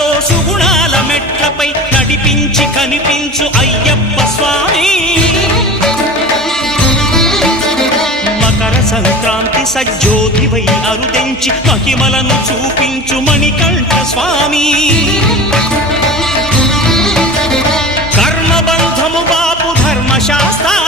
సుఖాలతో సుగుణాల మెట్లపై నడిపించి కనిపించు అయ్యప్ప స్వామి. మకర సంక్రాంతి సజ్జోతివై అరుదెంచి మహిమలను చూపించు మణికంఠ స్వామి. కర్మబంధము బాపు ధర్మశాస్త్ర